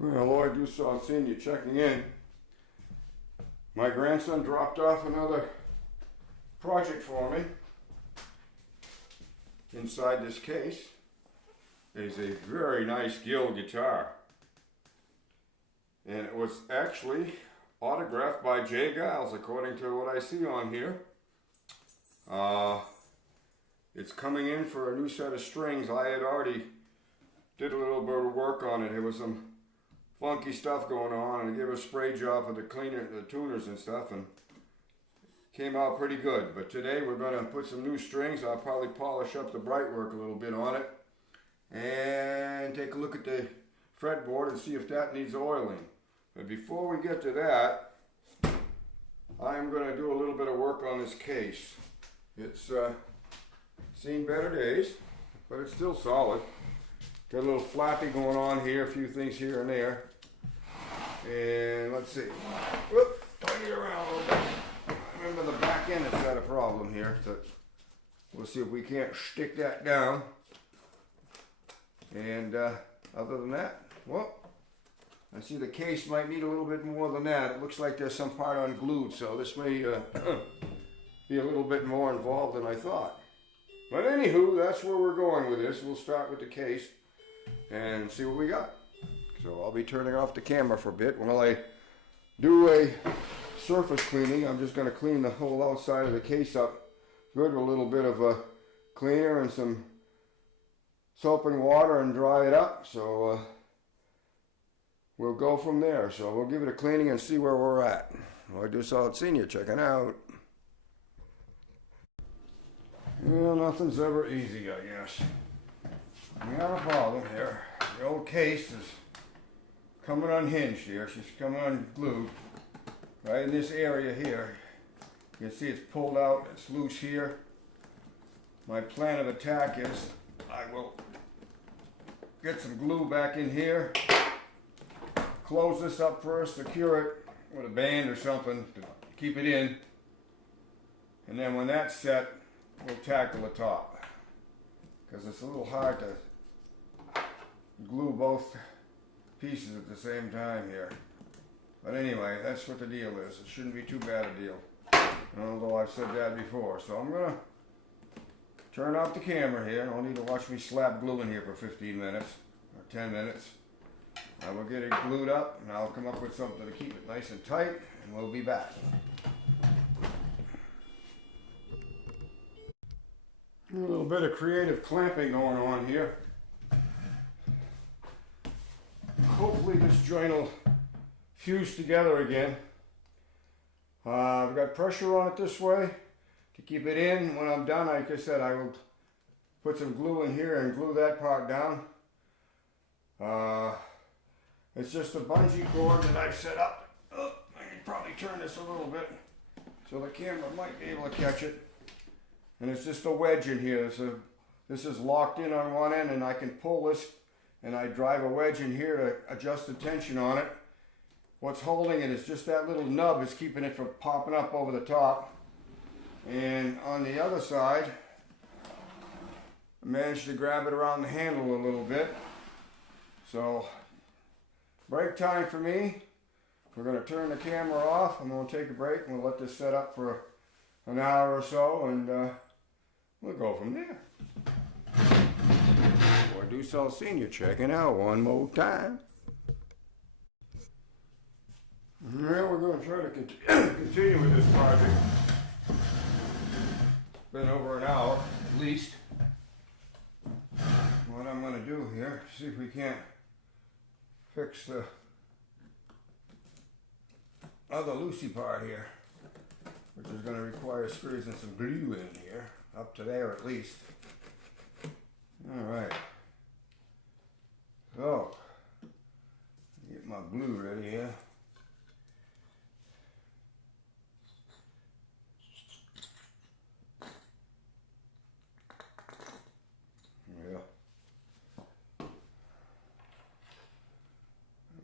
Well, Lord, you saw seeing you checking in. My grandson dropped off another project for me. Inside this case is a very nice Gill guitar. And it was actually autographed by Jay Giles, according to what I see on here. It's coming in for a new set of strings. I had already did a little bit of work on it. There was some funky stuff going on, and I gave a spray job for the cleaner, the tuners and stuff, and came out pretty good. But today we're going to put some new strings. I'll probably polish up the Brightwork a little bit on it and take a look at the fretboard and see if that needs oiling. But before we get to that, I'm going to do a little bit of work on this case. It's seen better days, but it's still solid. Got a little flappy going on here, a few things here and there. And let's see. Whoop, tighten it around a little bit. Remember the back end has got a problem here, so we'll see if we can't stick that down. And other than that, well, I see the case might need a little bit more than that. It looks like there's some part unglued, so this may be a little bit more involved than I thought. But anywho, that's where we're going with this. We'll start with the case and see what we got. So I'll be turning off the camera for a bit. While I do a surface cleaning, I'm just going to clean the whole outside of the case up good with a little bit of a cleaner and some soap and water and dry it up. So we'll go from there. So we'll give it a cleaning and see where we're at. Lord Do Solid Senior checking out. Well, nothing's ever easy, I guess. We have a problem here. The old case is coming unhinged here. She's coming unglued. Right in this area here. You can see it's pulled out. It's loose here. My plan of attack is I will get some glue back in here. Close this up first, secure it with a band or something to keep it in. And then when that's set, we'll tackle the top. Because it's a little hard to glue both pieces at the same time here. But anyway, that's what the deal is. It shouldn't be too bad a deal. Although I've said that before. So I'm going to turn off the camera here. You don't need to watch me slap glue in here for 15 minutes or 10 minutes. I will get it glued up and I'll come up with something to keep it nice and tight, and we'll be back. A little bit of creative clamping going on here. Hopefully this joint will fuse together again. I've got pressure on it this way to keep it in. When I'm done, like I said, I will put some glue in here and glue that part down. It's just a bungee cord that I've set up. Oh, I can probably turn this a little bit so the camera might be able to catch it. And it's just a wedge in here. This is locked in on one end, and I can pull this and I drive a wedge in here to adjust the tension on it. What's holding it is just that little nub is keeping it from popping up over the top. And on the other side, I managed to grab it around the handle a little bit. So, break time for me. We're going to turn the camera off. I'm going to take a break and we'll let this set up for an hour or so, and we'll go from there. Lord Do Solid Senior checking out one more time. Well, we're going to try to continue with this project. It's been over an hour at least. What I'm going to do here, see if we can't fix the other loosey part here, which is going to require squeezing some glue in here, up to there at least. Alright. So, get my glue ready here.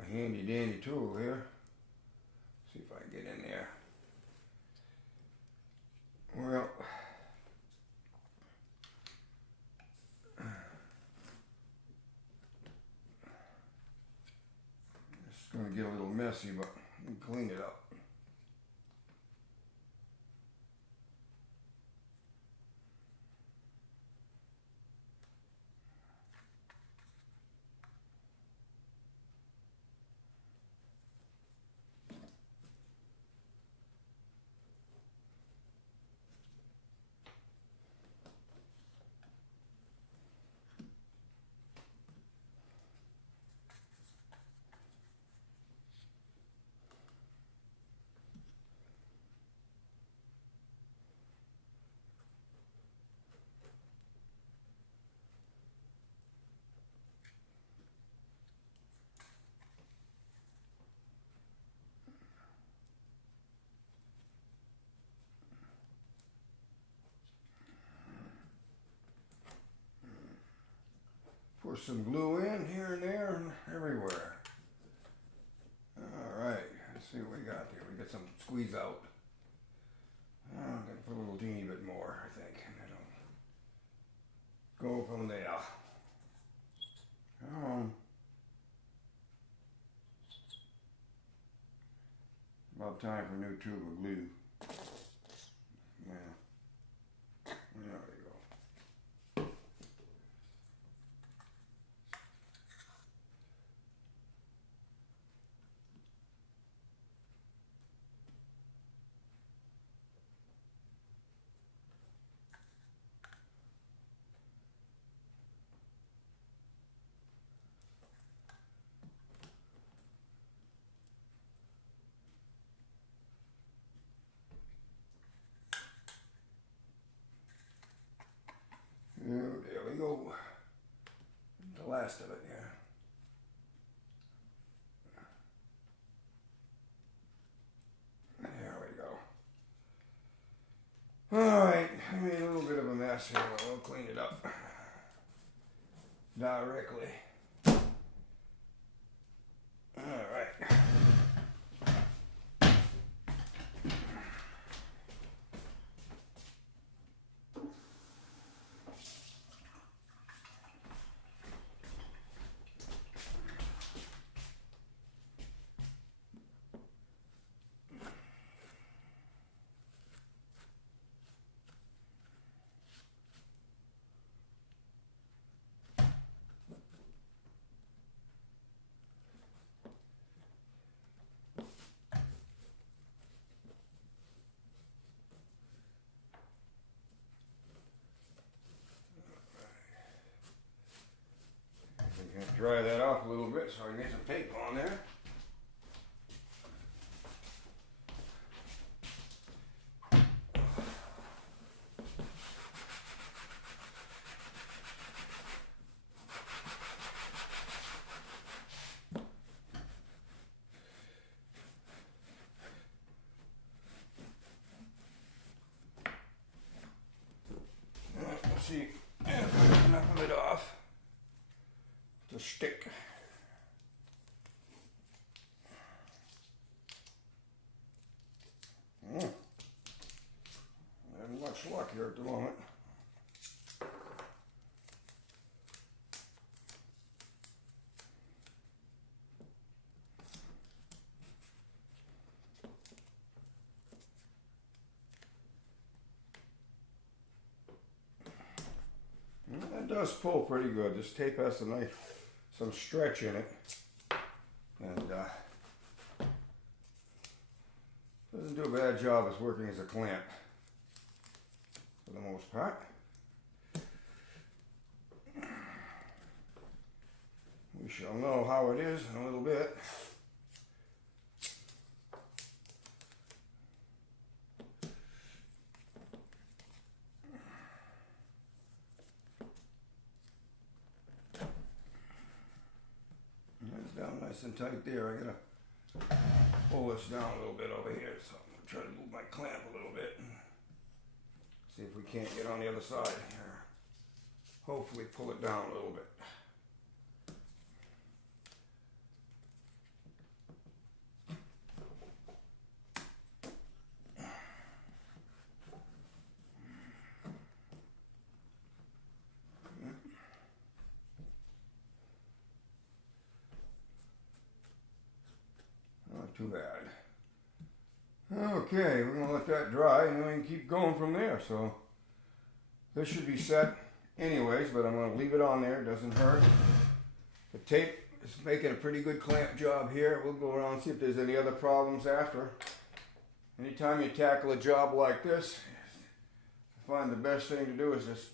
A handy dandy tool here. See if I can get in there. Well, get a little messy, but we can clean it up. Pour some glue in here and there and everywhere. All right, let's see what we got here. We got some squeeze out. I'm gonna put a little teeny bit more, I think, and then I'll go from there. About time for a new tube of glue. Yeah. There we go. There we go. The last of it, yeah. There we go. All right, I made a little bit of a mess here, but we'll clean it up directly. All right. Dry that off a little bit so I can get some tape on there. Let's see if I get enough of it off to stick. Not much luck here at the moment. That does pull pretty good. This tape has some stretch in it, and doesn't do a bad job as working as a clamp for the most part. We shall know how it is in a little bit. That's down nice and tight there. I gotta pull this down a little bit over here, so I'm gonna try to move my clamp a little bit and see if we can't get on the other side here. Hopefully pull it down a little bit. too bad. Okay, we're gonna let that dry and then we can keep going from there. So this should be set anyways, but I'm gonna leave it on there, it doesn't hurt. The tape is making a pretty good clamp job here. We'll go around and see if there's any other problems after. Anytime you tackle a job like this, I find the best thing to do is just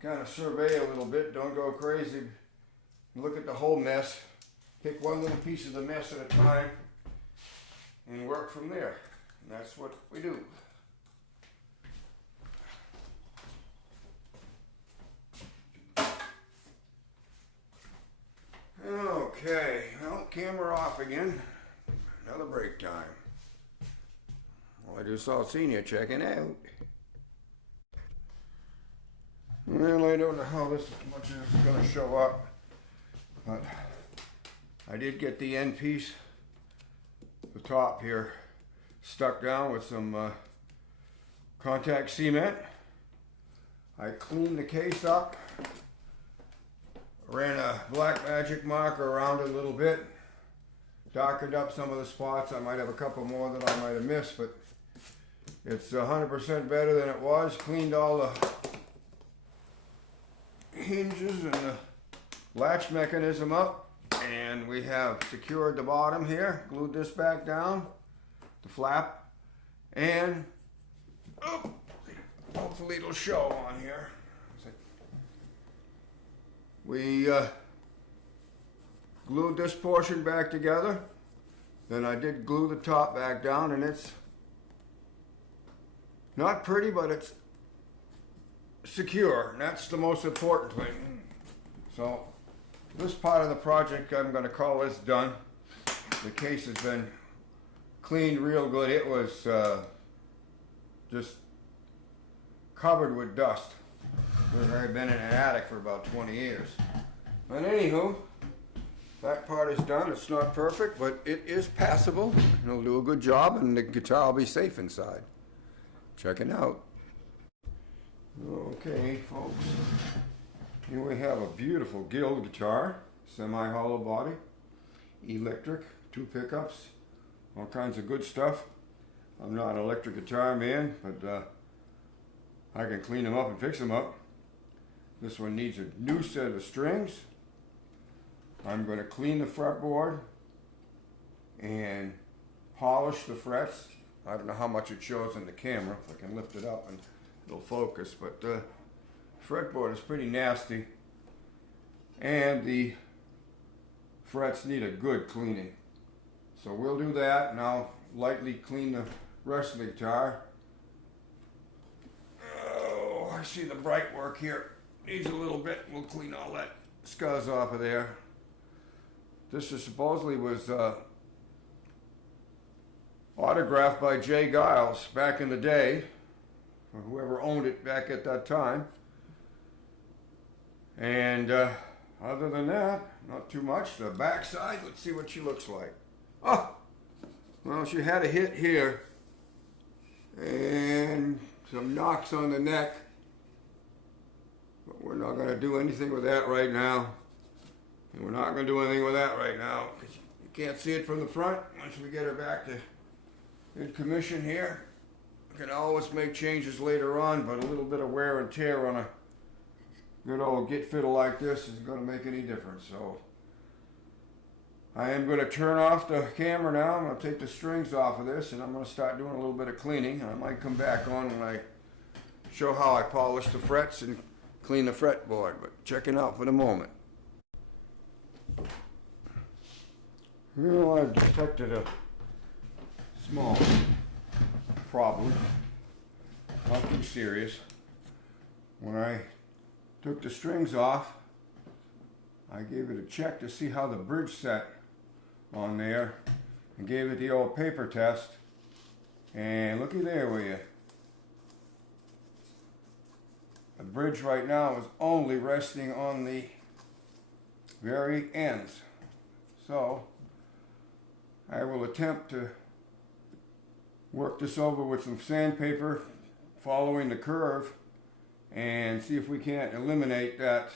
kind of survey a little bit, don't go crazy. Look at the whole mess, pick one little piece of the mess at a time and work from there. And that's what we do. Okay, well, camera off again. Another break time. Well, I just saw Senior checking out. Well, I don't know how this much is going to show up, but I did get the end piece, the top here, stuck down with some contact cement. I cleaned the case up, ran a black magic marker around it a little bit, darkened up some of the spots. I might have a couple more that I might have missed, but it's 100% better than it was. Cleaned all the hinges and the latch mechanism up, and we have secured the bottom here, glued this back down, the flap, and hopefully it'll show on here. We glued this portion back together, then I did glue the top back down, and it's not pretty, but it's secure, and that's the most important thing. So this part of the project, I'm going to call this done. The case has been cleaned real good. It was just covered with dust. I've been in an attic for about 20 years. But anywho, that part is done. It's not perfect, but it is passable. It'll do a good job, and the guitar will be safe inside. Check it out. Okay, folks, here we have a beautiful Guild guitar, semi-hollow body, electric, 2 pickups, all kinds of good stuff. I'm not an electric guitar man, but I can clean them up and fix them up. This one needs a new set of strings. I'm going to clean the fretboard and polish the frets. I don't know how much it shows in the camera. If I can lift it up and it'll focus, but the fretboard is pretty nasty and the frets need a good cleaning. So we'll do that, and I'll lightly clean the rest of the guitar. Oh, I see the bright work here. Needs a little bit. We'll clean all that scuzz off of there. This is supposedly was autographed by Jay Giles back in the day, or whoever owned it back at that time. And other than that, not too much. The backside, let's see what she looks like. Oh, well, she had a hit here and some knocks on the neck, but we're not going to do anything with that right now. And we're not going to do anything with that right now because you can't see it from the front. Once we get her back to in commission here, we can always make changes later on, but a little bit of wear and tear on a good old git fiddle like this isn't going to make any difference. So I am going to turn off the camera now. I'm going to take the strings off of this, and I'm going to start doing a little bit of cleaning. I might come back on when I show how I polish the frets and clean the fretboard, but check it out for the moment. Well, I've detected a small problem, not too serious. When I took the strings off, I gave it a check to see how the bridge set on there and gave it the old paper test, and looky there will you. The bridge right now is only resting on the very ends. So I will attempt to work this over with some sandpaper following the curve and see if we can't eliminate that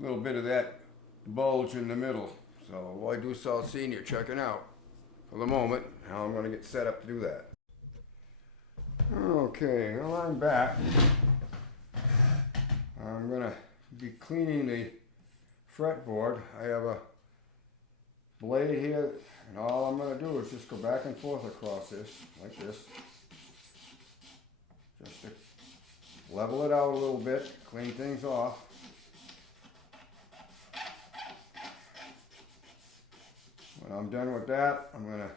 little bit of that bulge in the middle. So I do saw Senior checking out. for the moment. Now I'm going to get set up to do that. Okay, well, I'm back. I'm going to be cleaning the fretboard. I have a blade here, and all I'm going to do is just go back and forth across this, like this. Just to level it out a little bit, clean things off. When I'm done with that, I'm going to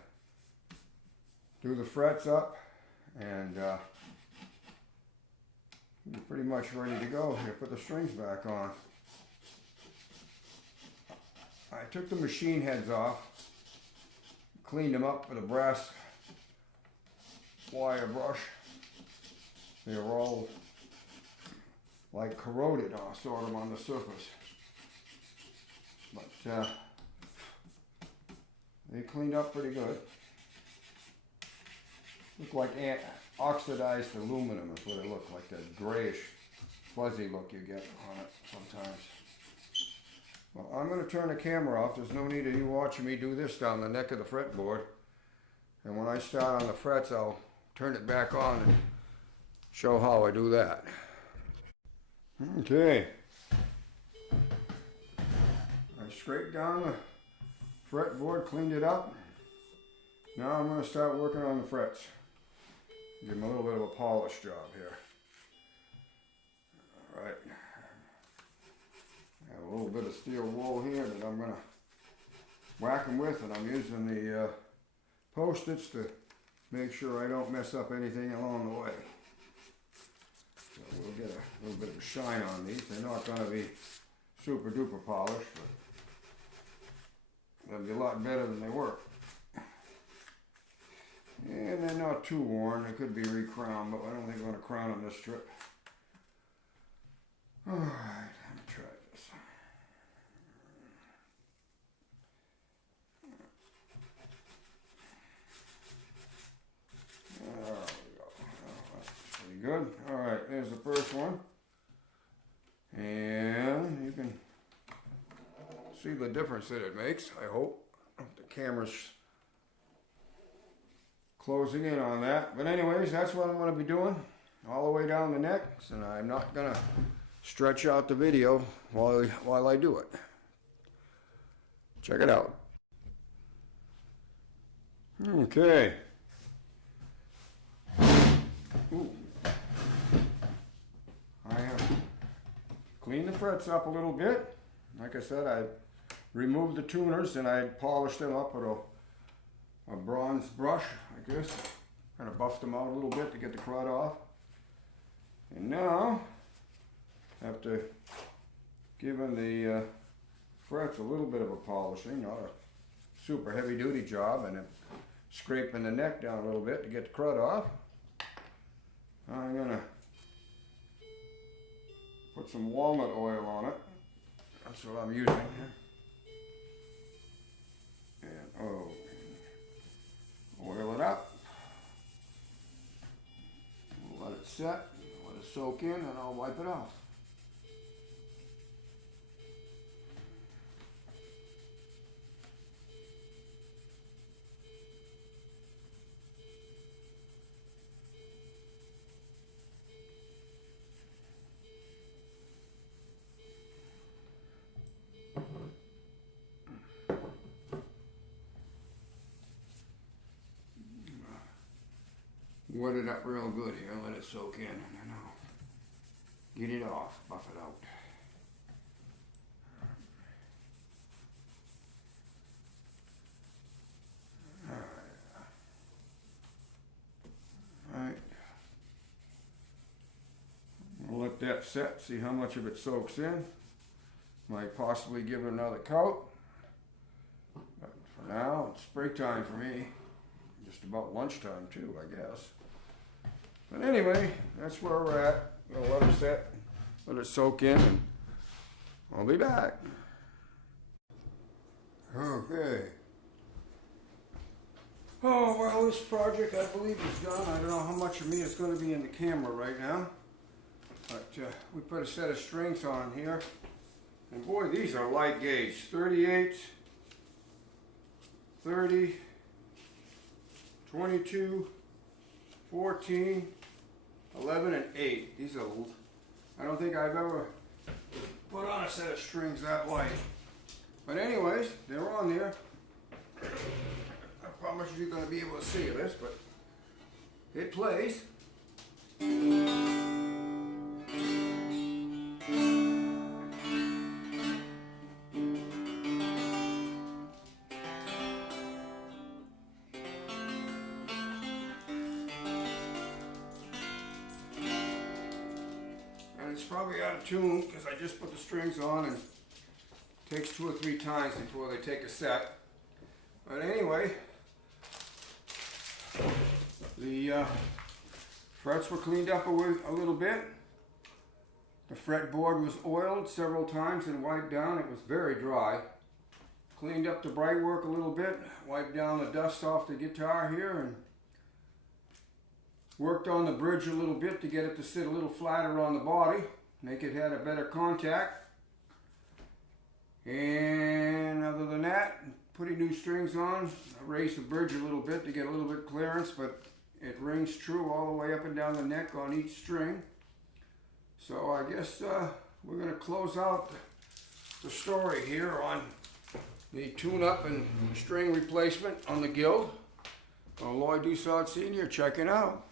do the frets up, and you're pretty much ready to go. Here, put the strings back on. I took the machine heads off, cleaned them up with a brass wire brush. They were all like corroded sort of on the surface. But they cleaned up pretty good. Look like oxidized aluminum is what it looked like, that grayish, fuzzy look you get on it sometimes. Well, I'm going to turn the camera off. There's no need of you watching me do this down the neck of the fretboard. And when I start on the frets, I'll turn it back on and show how I do that. Okay. I scraped down the fretboard, cleaned it up. Now I'm going to start working on the frets. Give them a little bit of a polish job here. All right. I have a little bit of steel wool here that I'm going to whack them with, and I'm using the Post-its to make sure I don't mess up anything along the way. So we'll get a little bit of a shine on these. They're not going to be super duper polished, but they'll be a lot better than they were. And they're not too worn. They could be re-crowned, but I don't think I'm going to crown them this trip. Alright, let me try this. There we go. Oh, that's pretty good. Alright, there's the first one. And you can see the difference that it makes, I hope. The camera's closing in on that. But anyways, that's what I'm going to be doing all the way down the neck. And I'm not going to stretch out the video while I do it. Check it out. Okay. Ooh. I have cleaned the frets up a little bit. Like I said, I removed the tuners and I polished them up with a bronze brush like this. Kind of buffed them out a little bit to get the crud off. And now, after giving the frets a little bit of a polishing, not a super heavy duty job, and scraping the neck down a little bit to get the crud off, I'm going to put some walnut oil on it. That's what I'm using here. And oil it up. Let it set, let it soak in, and I'll wipe it off. Wet it up real good here, let it soak in, and then I'll get it off, buff it out. Alright. We'll let that set, see how much of it soaks in. Might possibly give it another coat. But for now, it's springtime for me. Just about lunchtime too, I guess. But anyway, that's where we're at. We'll let it set, let it soak in, and I'll be back. Okay. Oh, well, this project I believe is done. I don't know how much of me is going to be in the camera right now. But we put a set of strings on here. And boy, these are light gauge. 38, 30, 22, 14, 11, and 8. These are, I don't think I've ever put on a set of strings that light. But anyways, they're on there. I promise you're going to be able to see this, but it plays. It's probably out of tune because I just put the strings on and it takes 2 or 3 times before they take a set. But anyway, the frets were cleaned up a little bit. The fretboard was oiled several times and wiped down. It was very dry. Cleaned up the brightwork a little bit, wiped down the dust off the guitar here, and worked on the bridge a little bit to get it to sit a little flatter on the body, make it have a better contact. And other than that, putting new strings on, I raised the bridge a little bit to get a little bit clearance, but it rings true all the way up and down the neck on each string. So I guess we're going to close out the story here on the tune-up and string replacement on the Guild. Lloyd Dussault Sr. checking out.